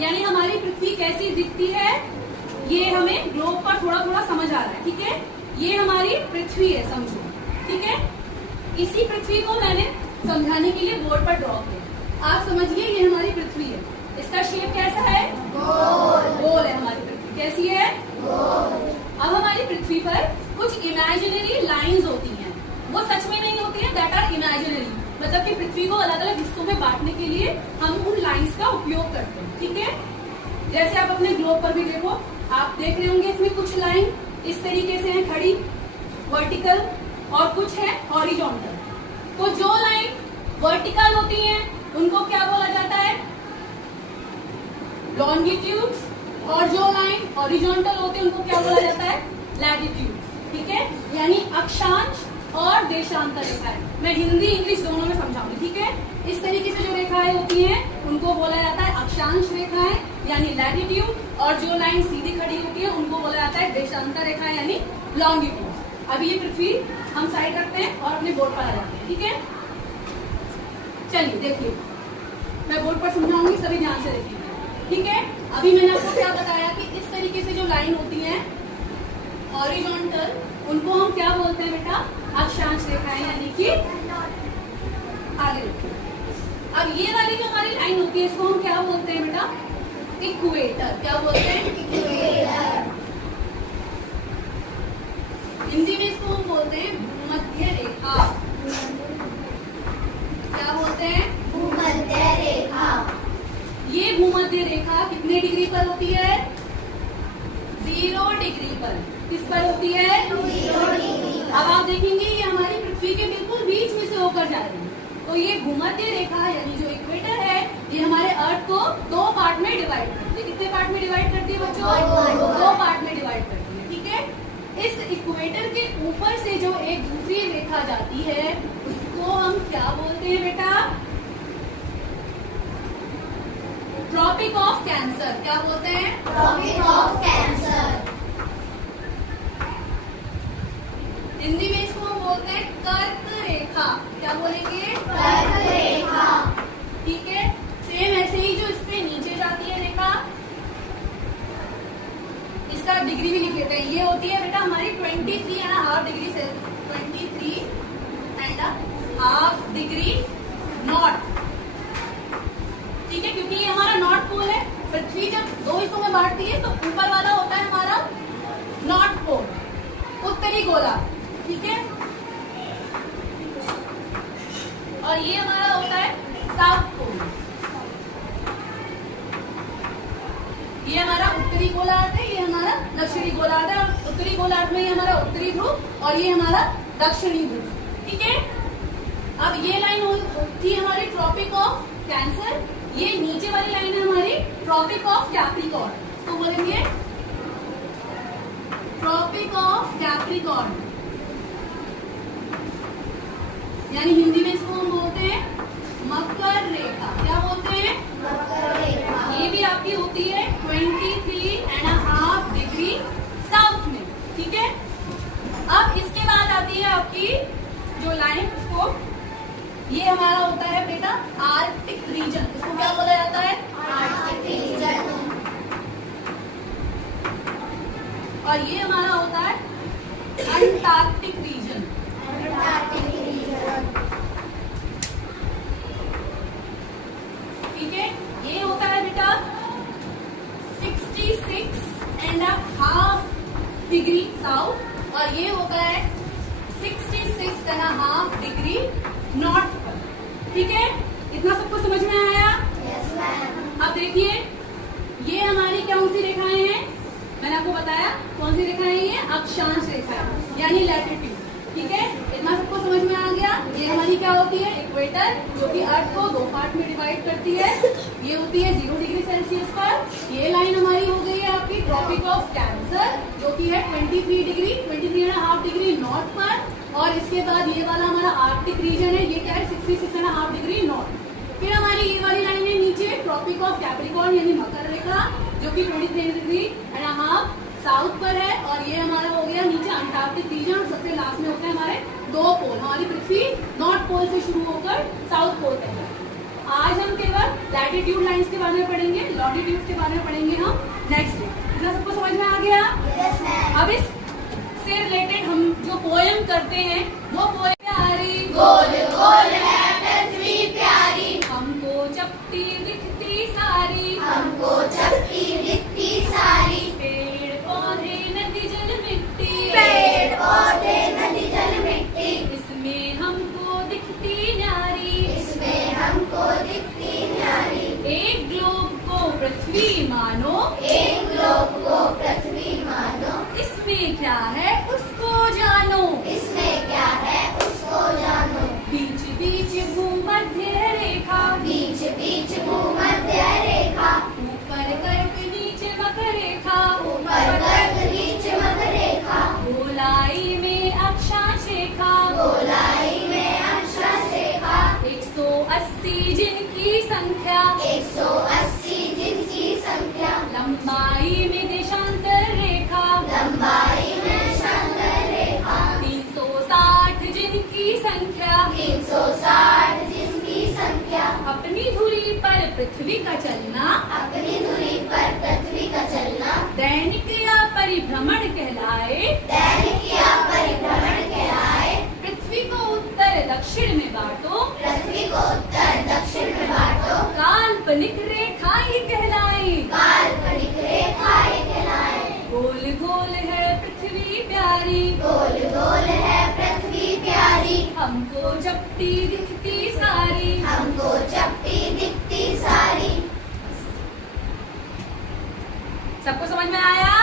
यानी हमारी पृथ्वी कैसी दिखती है, ये हमें ग्लोब पर थोड़ा थोड़ा समझ आ रहा है, ठीक है। ये हमारी पृथ्वी है, समझो, ठीक है। इसी पृथ्वी को मैंने समझाने के लिए बोर्ड पर ड्रॉ किया। आप समझिए ये हमारी पृथ्वी है, इसका शेप कैसा है, गोल है हमारी पृथ्वी। कैसी है, गोल। अब हमारी पृथ्वी पर कुछ इमेजिनरी लाइंस होती हैं, वो सच में नहीं होती है, दैट आर इमेजिनरी। मतलब कि पृथ्वी को अलग अलग हिस्सों में बांटने के लिए हम उन लाइंस का उपयोग करते हैं, ठीक है। जैसे आप अपने ग्लोब पर भी देखो, आप देख रहे होंगे इसमें कुछ लाइन इस तरीके से है खड़ी, वर्टिकल, और कुछ है हॉरिजॉन्टल। तो जो लाइन वर्टिकल होती हैं उनको क्या बोला जाता है, लॉन्गिट्यूड्स, और जो लाइन हॉरिजॉन्टल होते हैं उनको क्या बोला जाता है, लैटिट्यूड, ठीक है। यानी अक्षांश और देशांतर रेखाएं, मैं हिंदी इंग्लिश दोनों में समझाऊंगी, ठीक है। इस तरीके से जो रेखाएं होती हैं उनको बोला जाता है अक्षांश रेखाएं यानी लैटिट्यूड, और जो लाइन सीधी खड़ी होती है उनको बोला जाता है देशांतर रेखाएं यानी लॉन्गिट्यूड। अभी ये पृथ्वी हम साइड रखते हैं और अपने बोर्ड पर आ जाते हैं, ठीक है। चलिए देखिए, मैं बोर्ड पर समझाऊंगी, सभी ध्यान से देखिए, ठीक है। अभी मैंने आपको क्या बताया कि इस तरीके से जो लाइन होती है हॉरिजॉन्टल, उनको हम क्या बोलते हैं बेटा, अक्षांश रेखाएं यानी कि आगे देखिए। अब ये वाली जो हमारी लाइन होती है इसको हम क्या बोलते हैं बेटा, इक्वेटर। क्या बोलते हैं, इक्वेटर। हिंदी में इसको हम बोलते हैं भूमध्य रेखा। क्या बोलते हैं, भूमध्य रेखा। ये भूमध्य रेखा कितने डिग्री पर होती है, 0 डिग्री पर। किस पर होती है, 0 डिग्री। अब आप देखेंगे ये हमारी पृथ्वी के बिल्कुल बीच में से होकर जा रही है। तो ये भूमध्य रेखा यानी जो इक्वेटर है, ये हमारे अर्थ को 2 पार्ट में डिवाइड करती है। कितने पार्ट में डिवाइड करती है बच्चों, 2 पार्ट में डिवाइड करती है, ठीक है। इस इक्वेटर के ऊपर से जो एक दूसरी रेखा जाती है उसको हम क्या बोलते हैं बेटा, ट्रॉपिक ऑफ कैंसर। क्या बोलते हैं, ट्रॉपिक ऑफ कैंसर। हिंदी में इसको हम बोलते हैं कर्क रेखा। क्या बोलेंगे, कर्क रेखा, ठीक है। सेम ऐसे ही जो इससे नीचे जाती है रेखा, इसका डिग्री भी लिख लेते हैं। ये होती है बेटा हमारी 23.5 डिग्री से 23.5 डिग्री नॉर्थ, ठीक है। क्योंकि ये हमारा नॉर्थ पोल है। पृथ्वी जब 2 हिस्सों में बांटती है तो ऊपर वाला होता है हमारा नॉर्थ पोल, उत्तरी गोला, ठीक है। और ये हमारा होता है साउथ पोल। ये हमारा उत्तरी गोलार्ध है, ये हमारा दक्षिणी गोलार्ध है। और उत्तरी गोलार्ध में ये हमारा उत्तरी ध्रुव और ये हमारा दक्षिणी ध्रुव, ठीक है। अब ये लाइन होती है हमारी ट्रॉपिक ऑफ कैंसर, ये नीचे वाली लाइन है हमारी ट्रॉपिक ऑफ कैप्रिकॉर्न। तो बोलेंगे ट्रॉपिक ऑफ कैप्रिकॉर्न, यानी हिंदी में इसको हम बोलते हैं मकर रेखा। क्या बोलते हैं, मकर रेखा। ये भी आपकी होती है 23.5 डिग्री साउथ में, ठीक है। अब इसके बाद आती है आपकी जो लाइन, उसको ये हमारा होता है बेटा आर्कटिक रीजन। इसको क्या बोला जाता है, आर्कटिक रीजन। और ये हमारा होता है अंटार्कटिक रीजन। अंटार्कटिक रीजन, ठीक है। ये होता है बेटा 66.5 डिग्री साउथ, और ये होता है 66.5 डिग्री नॉर्थ पर, ठीक है। इतना सबको समझ में आया? Yes ma'am. अब देखिए ये हमारी कौन सी रेखाएं हैं, मैंने आपको बताया कौन सी रेखाएं, ये अक्षांश रेखाएं यानी लैटिट्यूड, ठीक है। इतना सबको समझ में आ गया। ये हमारी क्या होती है, इक्वेटर, जो कि अर्थ को 2 पार्ट में डिवाइड करती है। ये होती है 0 डिग्री सेल्सियस पर। ये लाइन हमारी हो गई है आपकी ट्रॉपिक ऑफ कैंसर, जो कि है 23.5 डिग्री नॉर्थ पर। और इसके बाद ये वाला हमारा आर्कटिक रीजन है, ये क्या है 66.5 डिग्री नॉर्थ। फिर हमारी ये वाली लाइन है नीचे ट्रॉपिक ऑफ कैप्रिकॉर्न यानी मकर रेखा, जो कि 23.5 साउथ पर है। और ये हमारा हो गया नीचे अंटार्कटिक रीजन, और सबसे लास्ट में होते हैं हमारे 2 पोल। हमारी पृथ्वी नॉर्थ पोल से शुरू होकर साउथ पोल तक है। आज हम केवल लैटिट्यूड लाइंस के बारे में पढ़ेंगे, लॉन्गिट्यूड के बारे में पढ़ेंगे हम नेक्स्ट डे। इतना सबको समझ में आ गया? अब इससे रिलेटेड हम जो पोएम करते हैं वो पोएम प्यारी गोल गोल है पृथ्वी प्यारी, हमको चपटी दिखती सारी, हमको चपटी दिखती सारी, पेड़ पौधे नदी जल मिट्टी, पेड़ पौधे नदी जल मिट्टी, इसमें हमको दिखती न्यारी, इसमें हमको दिखती न्यारी, एक ग्लोब को पृथ्वी मानो, एक ग्लोब को पृथ्वी मानो, इसमें क्या है उसको जानो, इसमें क्या है उसको जानो, बीच बीच भूमध्य रेखा, बीच बीच भूमध्य रेखा, ऊपर कर्क नीचे मकर रेखा, ऊपर कर्क नीचे मकर रेखा, गोलाई में अक्षांश रेखा, गोलाई में अक्षांश रेखा, 180 जिनकी संख्या, 180 जिनकी संख्या, लंबाई में देशांतर रेखा, लंबाई में शांतर रेखा, 360 जिनकी संख्या, 360 जिनकी संख्या, अपनी धुरी पर पृथ्वी का चलना, अपनी दूरी पर पृथ्वी का चलना, दैनिक या परिभ्रमण कहलाए, दैनिक या परिभ्रमण कहलाए, पृथ्वी को उत्तर दक्षिण में बांटो, पृथ्वी को उत्तर दक्षिण में बांटो, काल्पनिक रेखा ये कहलाए, काल्पनिक रेखा ये कहलाए, गोल गोल है पृथ्वी प्यारी, गोल गोल है पृथ्वी प्यारी, हमको चपटी दिखती सारी। हमको चपटी दिखती सारी। सबको समझ में आया?